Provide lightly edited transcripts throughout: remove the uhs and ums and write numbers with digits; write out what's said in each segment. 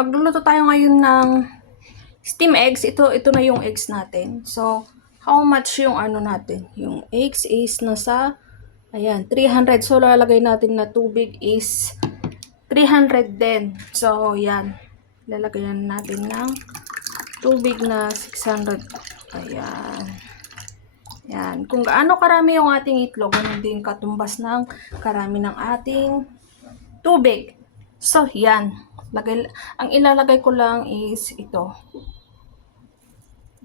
magluluto tayo ngayon ng steam eggs. Ito na yung eggs natin. So, how much yung ano natin? Yung eggs is nasa, ayan, 300. So, lalagay natin na tubig is 300 din. So, yan. Lalagyan natin ng tubig na 600. Ayan. Yan. Kung gaano karami yung ating itlog, ganun din katumbas ng karami ng ating tubig. So, yan. Ang ilalagay ko lang is ito.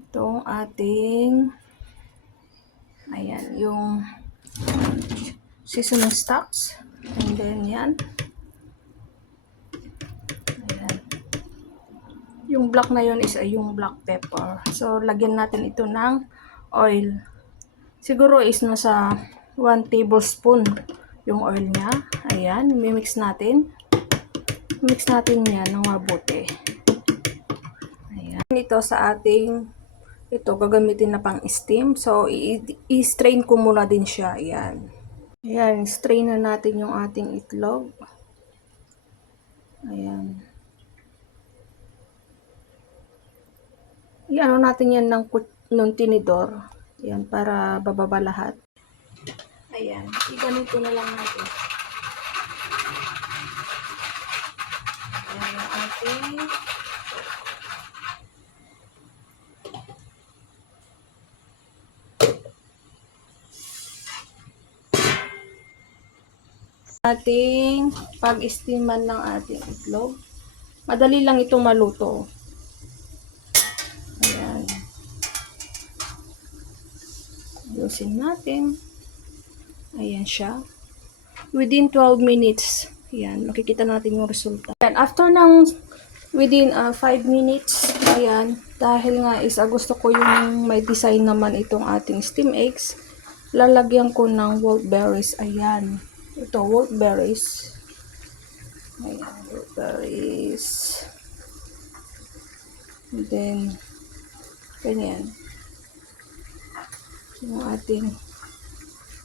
Itong ating, ayan, yung seasoning stocks. And then, yan. Ayan. Yung black na yun is yung black pepper. So, lagyan natin ito ng oil. Siguro is nasa 1 tablespoon yung oil niya. Ayan, mimix natin. Mix natin yan ng mabuti. Ayan. Ito sa ating, ito gagamitin na pang steam. So, i-strain ko muna din siya. Ayan. Ayan, strain na natin yung ating itlog. Ayan. I-ano natin yan ng tinidor. Ayan, para bababa lahat. Ayan, iganito na lang natin. Ayan yung ating pag-steaman ng ating itlog. Madali lang itong maluto. Ayan. Ayusin natin. Ayan siya. Within 12 minutes, ayan, makikita natin yung resulta. And after ng within 5 minutes, ayan, dahil nga is gusto ko yung may design naman itong ating steam eggs, lalagyan ko ng whortberries. Ayan, ito, whortberries. Ayan, whortberries. And then, ganyan. Yung ating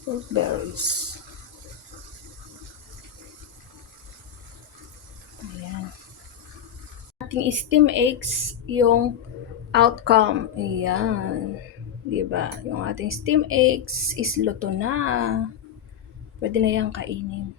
whortberries. Ayan. Ating steam eggs, yung outcome. Ayan. Diba? Yung ating steam eggs is luto na. Pwede na yung kainin.